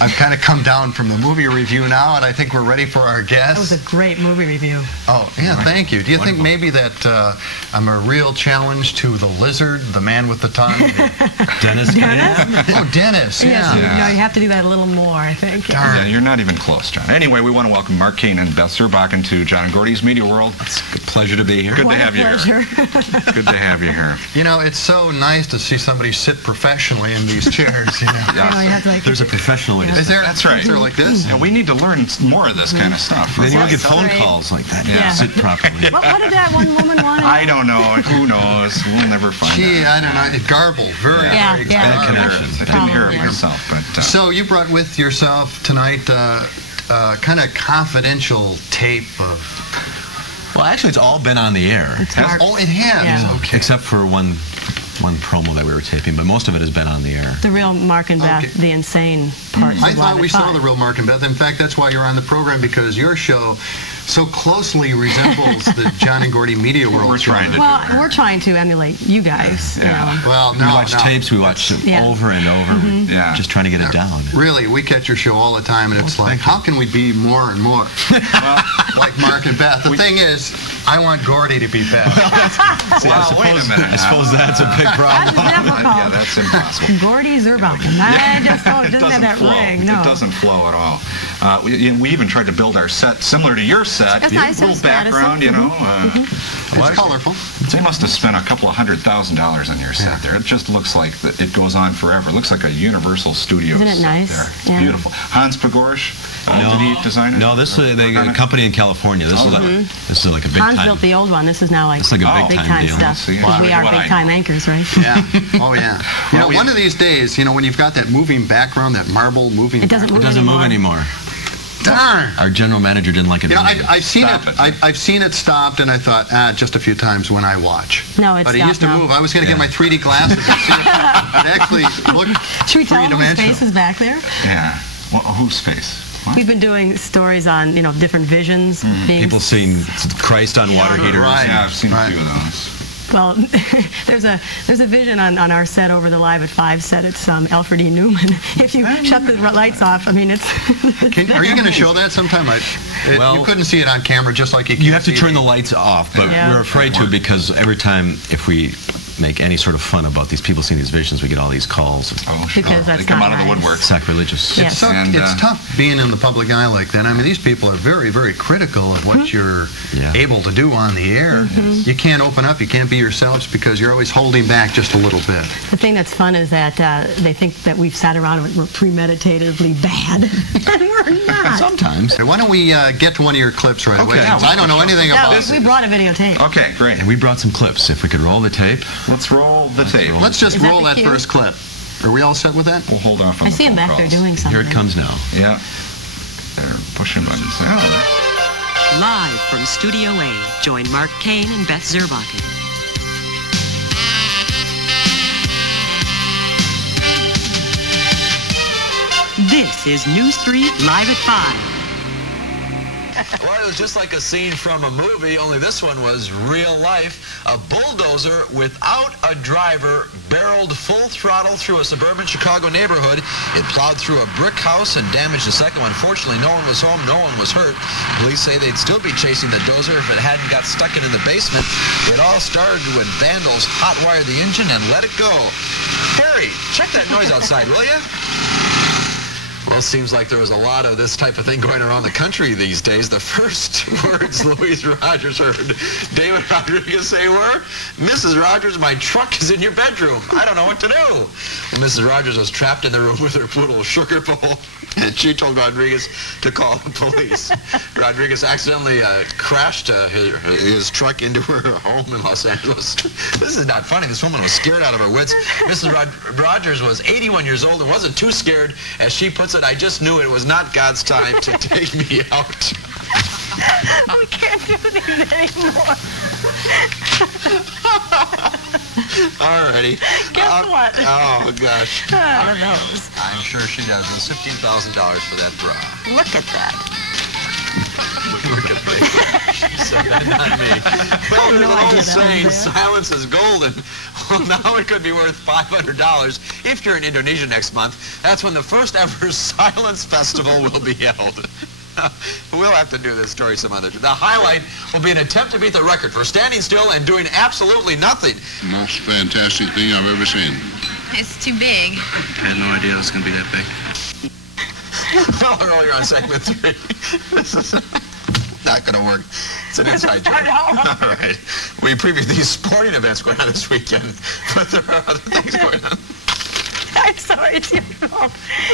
I've kind of come down from the movie review now, and I think we're ready for our guest. That was a great movie review. Oh, yeah, thank you. Do you think maybe that I'm a real challenge to the lizard, the man with the tongue? Dennis? Oh, Dennis, yeah. Yes, no, you have to do that a little more, I think. Darn. Yeah, you're not even close, John. Anyway, we want to welcome Mark Kane and Beth Zerbakken to John and Gordy's Media World. It's a pleasure to be here. Good to have you here. Good to have you here. You know, it's so nice to see somebody sit professionally in these chairs, you know. Yeah. You have to, like, there's a professional way to sit. That's right. Is there like this? Yeah, we need to learn more of this kind of stuff. Then you won't get phone calls like that. Yeah. Sit properly. What did that one woman want? I don't know. Who knows? We'll never find out. Gee, I don't know. It garbled. Very Bad connection. I didn't hear it myself. But, so you brought with yourself tonight kind of confidential tape of... Well, actually, it's all been on the air. Oh, it has? Yeah. Okay. Except for one promo that we were taping, but most of it has been on the air. The real Mark and Beth, the insane parts I of thought Live we at saw 5. the real Mark and Beth. In fact, that's why you're on the program, because your show so closely resembles the John and Gordy Media World. We're trying to we're trying to emulate you guys. Yeah. You know. Well, We watch tapes, we watch them over and over. Yeah. Just trying to get it down. Really, we catch your show all the time, and it's like, how can we be more and more like Mark and Beth? The thing is, I want Gordy to be Beth. Well, wait a minute. I suppose that's a big problem. That's difficult. Yeah, that's impossible. Gordy Zerbakken. I just don't, it doesn't have that flow. ring. No. It doesn't flow at all. We even tried to build our set similar to your set. That's nice. Little background, you know. It's colorful. They must have spent a couple of $100,000 on your set there. It just looks like it goes on forever. It looks like a Universal Studios. Isn't it nice? There. It's Yeah. beautiful. Hans Pagorsh, the designer? No, this is a company in California. This is like a big Hans time. built the old one. This is now like It's like a big time deal. stuff. See, Because we are big time anchors, right? Yeah. Oh, yeah. You know, one of these days, you know, when you've got that moving background, that marble moving It doesn't move It doesn't move anymore. anymore. Darn. Our general manager didn't like it. You know, moving. I've seen Stop it. I've seen it stopped, and I thought, just a few times when I watch. No, it's But it used to move. I was going to get my 3D glasses and see if it actually looked Should we tell them whose three-dimensional. face is back there? Yeah. Well, whose face? What? We've been doing stories on, you know, different visions. Being People seeing Christ on water heaters. Right. Yeah, I've seen a few of those. Well, there's a vision on our set over the Live at 5 set. It's Alfred E. Newman. If you shut the lights off, I mean, it's... Are you going to show that sometime? You couldn't see it on camera, just like You have to turn the lights off, but we're afraid to, because every time if we make any sort of fun about these people seeing these visions, we get all these calls. Oh, sure. Because that's they come not out of the nice. woodwork. Sacrilegious. Yes. It's tough being in the public eye like that. I mean, these people are very, very critical of what you're able to do on the air. You can't open up, you can't be yourselves, because you're always holding back just a little bit. The thing that's fun is that they think that we've sat around and we're premeditatively bad, and we're not. Sometimes. Why don't we get to one of your clips right away? Okay. Because I don't know anything about No, this. we brought a videotape. Okay, great. And we brought some clips. If we could roll the tape. Let's roll the tape. Let's just Is that roll the that cue? first clip. Are we all set with that? We'll hold off on I the see him phone back there calls. doing something. Here it comes now. Yeah. They're pushing buttons. Live from Studio A, join Mark Kane and Beth Zerbakken. This is News 3 Live at 5. Well, it was just like a scene from a movie, only this one was real life. A bulldozer without a driver barreled full throttle through a suburban Chicago neighborhood. It plowed through a brick house and damaged a second one. Fortunately, no one was home, no one was hurt. Police say they'd still be chasing the dozer if it hadn't got stuck in the basement. It all started when vandals hot-wired the engine and let it go. Harry, check that noise outside, will you? Well, it seems like there was a lot of this type of thing going around the country these days. The first words Louise Rogers heard David Rodriguez say were, "Mrs. Rogers, my truck is in your bedroom. I don't know what to do." Well, Mrs. Rogers was trapped in the room with her poodle Sugar Bowl, and she told Rodriguez to call the police. Rodriguez accidentally crashed his truck into her home in Los Angeles. This is not funny. This woman was scared out of her wits. Mrs. Rogers was 81 years old and wasn't too scared. As she puts it, "I just knew it was not God's time to take me out." We can't do these anymore. Alrighty. Guess what? Oh, gosh. One of those. I'm sure she does. It was $15,000 for that bra. Look at that. Look at me. She said that, not me. Well, there's an old saying, silence is golden. Well, now it could be worth $500 if you're in Indonesia next month. That's when the first ever Silence Festival will be held. We'll have to do this story some other time. The highlight will be an attempt to beat the record for standing still and doing absolutely nothing. Most fantastic thing I've ever seen. It's too big. I had no idea it was going to be that big. Well, earlier on segment 3. This is not going to work. It's an inside joke. All right. We previewed these sporting events going on this weekend, but there are other things going on. I'm sorry, it's your fault.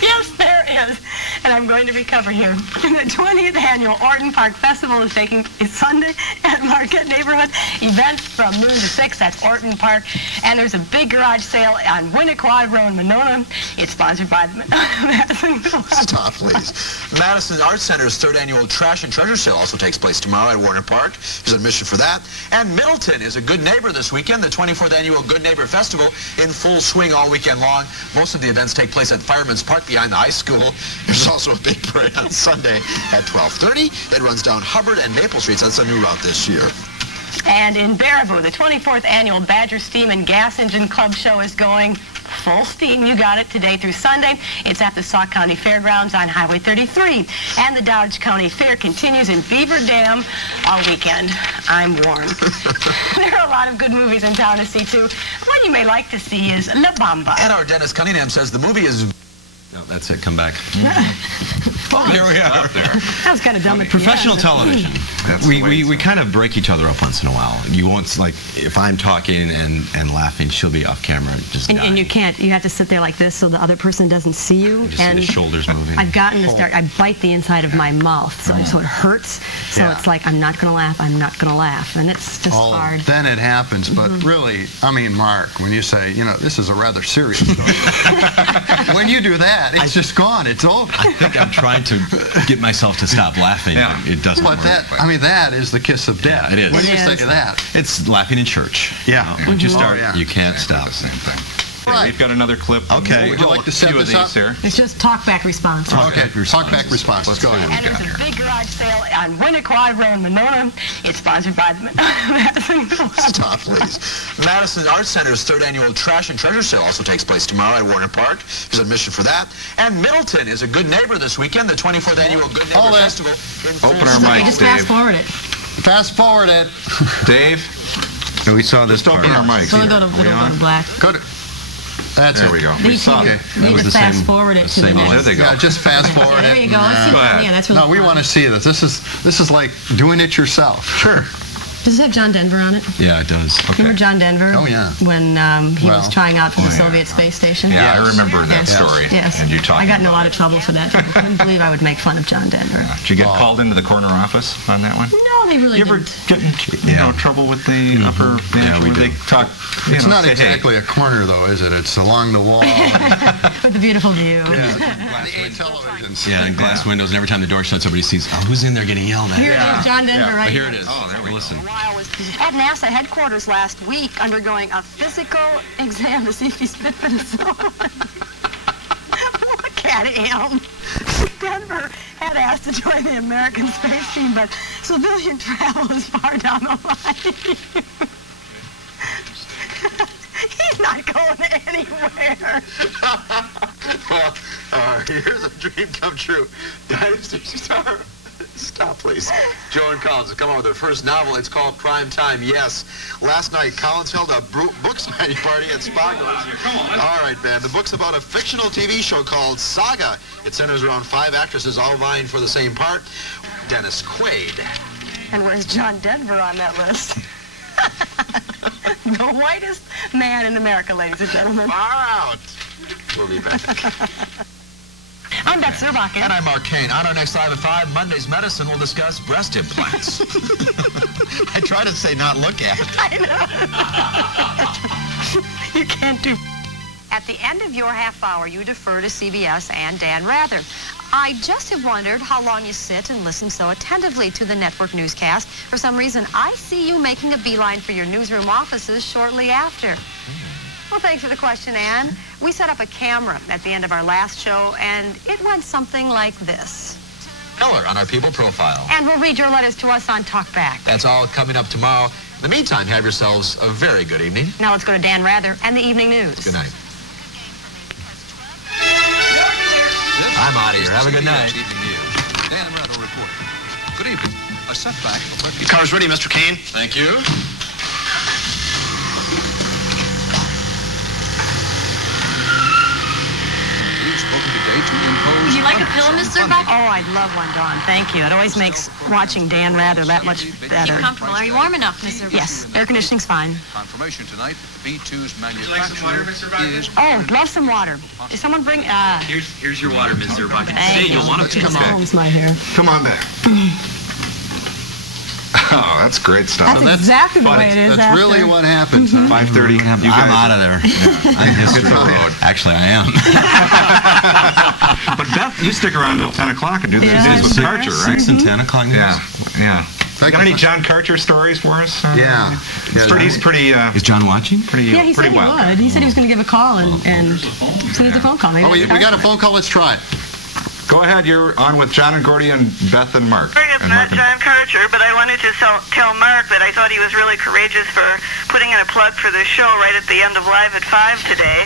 Yes, there is. And I'm going to recover here. The 20th annual Orton Park Festival is taking place Sunday at Marquette Neighborhood. Events from noon to 6 at Orton Park. And there's a big garage sale on Winnequa Road in Monona. It's sponsored by the Madison Club. Stop, please. Madison Arts Center's 3rd annual Trash and Treasure Sale also takes place tomorrow at Warner Park. There's admission for that. And Middleton is a good neighbor this weekend. The 24th annual Good Neighbor Festival in full swing all weekend long. Most of the events take place at Fireman's Park behind the high school. There's also a big parade on Sunday at 12:30. It runs down Hubbard and Maple Streets. That's a new route this year. And in Baraboo, the 24th annual Badger Steam and Gas Engine Club Show is going full steam. You got it, today through Sunday. It's at the Sauk County Fairgrounds on Highway 33. And the Dodge County Fair continues in Beaver Dam all weekend. I'm warm. There are a lot of good movies in town to see, too. One you may like to see is La Bamba. And our Dennis Cunningham says the movie is... No, that's it. Come back. Oh, here we are. That was kind of dumb. Professional television. We kind of break each other up once in a while. You won't, like, if I'm talking and laughing, she'll be off camera just dying. And you can't. You have to sit there like this so the other person doesn't see you. You just see the shoulders moving. I've gotten to start. I bite the inside of my mouth, so it hurts. So it's like I'm not going to laugh. I'm not going to laugh, and it's just hard. Then it happens. But really, I mean, Mark, when you say, you know, this is a rather serious story. When you do that, it's just gone. It's over. I think I'm trying to get myself to stop laughing. Yeah. It doesn't work. I mean, that is the kiss of death. Yeah, it is. What do you think of that? It's laughing in church. Yeah. Once you start, you can't stop. The same thing. Right. We've got another clip. Okay. Would you like to set this up? Here. It's just talk-back response. Okay, talk-back response. Let's go ahead. And there's a big garage sale on Winnequa Road in Monona. It's sponsored by the Madison Club. Stop, please. Madison Arts Center's 3rd annual Trash and Treasure Sale also takes place tomorrow at Warner Park. There's admission for that. And Middleton is a good neighbor this weekend. The 24th annual Good Neighbor Festival. Open our mics, Just Dave. fast forward it. Fast forward it. Dave, We saw this. just open our mics. So it'll go to black. Go to... That's There it. we go. Need to fast forward it to the next. There they go. Yeah, just fast forward There it. you go. Let's see. Go ahead. Yeah, that's really No, we fun. want to see this. This is like doing it yourself. Sure. Does it have John Denver on it? Yeah, it does. Remember John Denver? Oh, yeah. When he was trying out for the Soviet space station? Yeah, I remember that Yes. story. Yes. And you talking I got in a about lot of trouble for that. I couldn't believe I would make fun of John Denver. Did you get called into the corner office on that one? No, they really You ever didn't. get in trouble with the upper management? we They do. talk. It's not say, exactly a corner, though, is it? It's along the wall. With a beautiful view. The 8 televisions. Yeah, and glass windows, and every time the door shuts, everybody sees, oh, who's in there getting yelled at? Here it is, John Denver, right Here it is. Oh, there we go. Listen. At NASA headquarters last week, undergoing a physical exam to see if he's fit for the zone. Look at him. Denver had asked to join the American space team, but civilian travel is far down the line. He's not going anywhere. Well, here's a dream come true. Dynasty star. Stop, please. Joan Collins has come up with her first novel. It's called Prime Time, Yes. Last night, Collins held a book signing party at Spago's. All right, man. The book's about a fictional TV show called Saga. It centers around 5 actresses all vying for the same part. Dennis Quaid. And where's John Denver on that list? The whitest man in America, ladies and gentlemen. Far out. We'll be back. I'm Beth Zerbacher. And I'm Mark Kane. On our next Live at 5, Monday's Medicine will discuss breast implants. I try to say not look at. I know. You can't do. At the end of your half hour, you defer to CBS and Dan Rather. I just have wondered how long you sit and listen so attentively to the network newscast. For some reason, I see you making a beeline for your newsroom offices shortly after. Well, thanks for the question, Ann. We set up a camera at the end of our last show, and it went something like this. Miller on our People Profile. And we'll read your letters to us on Talkback. That's all coming up tomorrow. In the meantime, have yourselves a very good evening. Now let's go to Dan Rather and the evening news. Good night. I'm out of here. Have a good night. Dan Rather reporting. Good evening. A setback. Car's ready, Mr. Kane. Thank you. Would you like a pill, Miss Zerbuck? Oh, I'd love one, Dawn. Thank you. It always makes watching Dan Rather that much better. Are you comfortable? Are you warm enough, Miss Zerbuck? Yes. Air conditioning's fine. Confirmation tonight. B2's manufacturer is... Oh, love some water. Is someone bring... Here's your water, Miss Zerbuck. Thank you. You'll want to Come combs my hair. Come on back. Oh, that's great stuff. That's exactly the way it is. That's really what happens. 5:30. I'm out of there. I'm history road. Actually, I am. But Beth, you stick around until 10 o'clock and do the news with Karcher, right? 6 and 10 o'clock news. Yeah. Got any John Karcher stories for us? Yeah. He's pretty... Is John watching? Yeah, he said he would. He said he was going to give a call and send us a phone call. Oh, we got a phone call. Let's try it. Go ahead. You're on with John and Gordy and Beth and Mark. It's not John Karcher, but I wanted to tell Mark that I thought he was really courageous for putting in a plug for the show right at the end of Live at 5 today.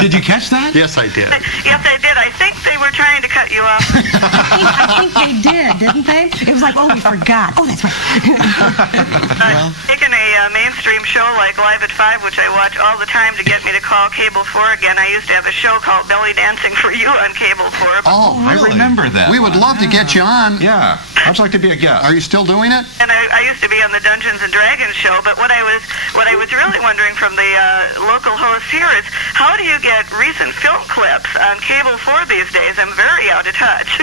Did you catch that? Yes, I did. Yes, I did. I think they were trying to cut you off. I think they did, didn't they? It was like, oh, we forgot. Oh, that's right. Taking a mainstream show like Live at 5, which I watch all the time to get me to call Cable 4 again. I used to have a show called Belly Dancing for You on Cable 4. Oh, I remember that. We would love to get you on. Yeah. I'd like to be a guest. Are you still doing it? And I used to be on the Dungeons and Dragons show, but what I was really wondering from the local hosts here is how do you get recent film clips on Cable 4 these days? I'm very out of touch.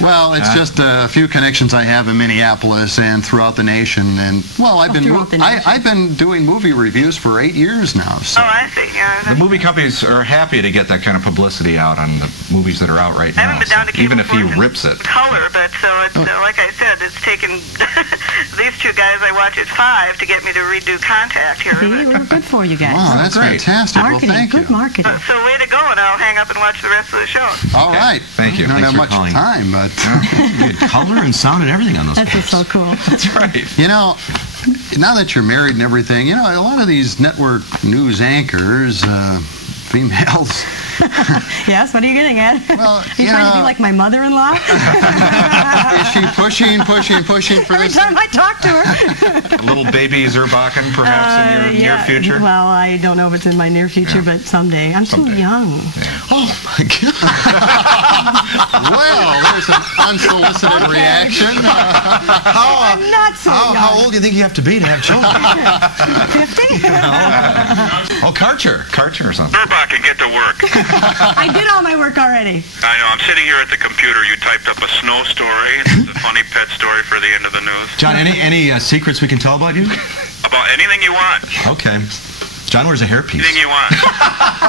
Well, it's just a few connections I have in Minneapolis and throughout the nation, and well, I've been doing movie reviews for 8 years now. So. Oh, I see. Yeah. The movie companies are happy to get that kind of publicity out on the movies that are out right now. I haven't been down to Cable even if he rips it. Color, but so it's like I said, it's taken these two guys I watch at 5 to get me to redo Contact here. See, we were good for you guys. Wow, that's great. Fantastic. Marketing, well, thank good you. marketing. So way to go, and I'll hang up and watch the rest of the show. All right. Thank you. I don't have Thanks much for calling. time, but Good color and sound and everything on those That's clips. just so cool. That's right. you know, now that you're married and everything, you know, a lot of these network news anchors, females. Yes, what are you getting at? Well, are you trying to be like my mother-in-law? Is she pushing for Every this? time I talk to her. A little baby Zerbakken, perhaps, in your near future? Well, I don't know if it's in my near future, but someday. I'm too young. Oh, my God. Well, there's an unsolicited reaction. I'm not so young. How old do you think you have to be to have children? 50? Oh, Karcher. Karcher or something. Zerbakken, get to work. I did all my work already. I know. I'm sitting here at the computer. You typed up a snow story. It's a funny pet story for the end of the news. John, any secrets we can tell about you? About anything you want. Okay. John wears a hairpiece. Anything you want.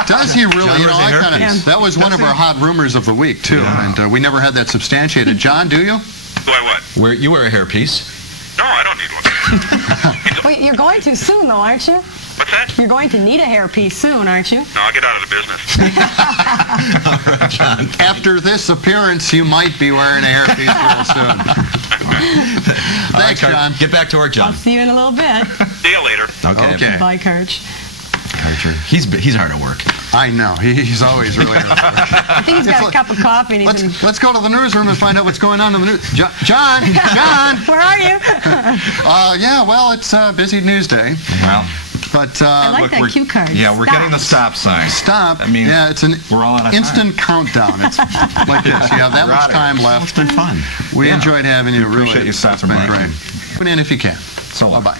Does he really? John You know, wears a hairpiece. that was one of our hot rumors of the week, too, and we never had that substantiated. John, do you? Do I what? You wear a hairpiece. No, I don't need one. Wait, you're going to soon, though, aren't you? What's that? You're going to need a hairpiece soon, aren't you? No, I'll get out of the business. All right, John. After this appearance, you might be wearing a hairpiece real soon. Thanks, John. Get back to work, John. I'll see you in a little bit. See you later. Okay. Bye, Karch. Karcher. He's hard at work. I know. He's always really hard at work. I think he's got a cup of coffee. And Let's go to the newsroom and find out what's going on in the news. John! Where are you? Yeah, well, it's a busy news day. Well, but I like that cue card. Yeah, we're getting the stop sign. Stop. I mean, yeah, it's an we're all out of instant countdown. It's like this. You have that much time left. It's been fun. We enjoyed having you. We appreciate really. you stopping It's been by. great. Tune in if you can. So long. Bye-bye.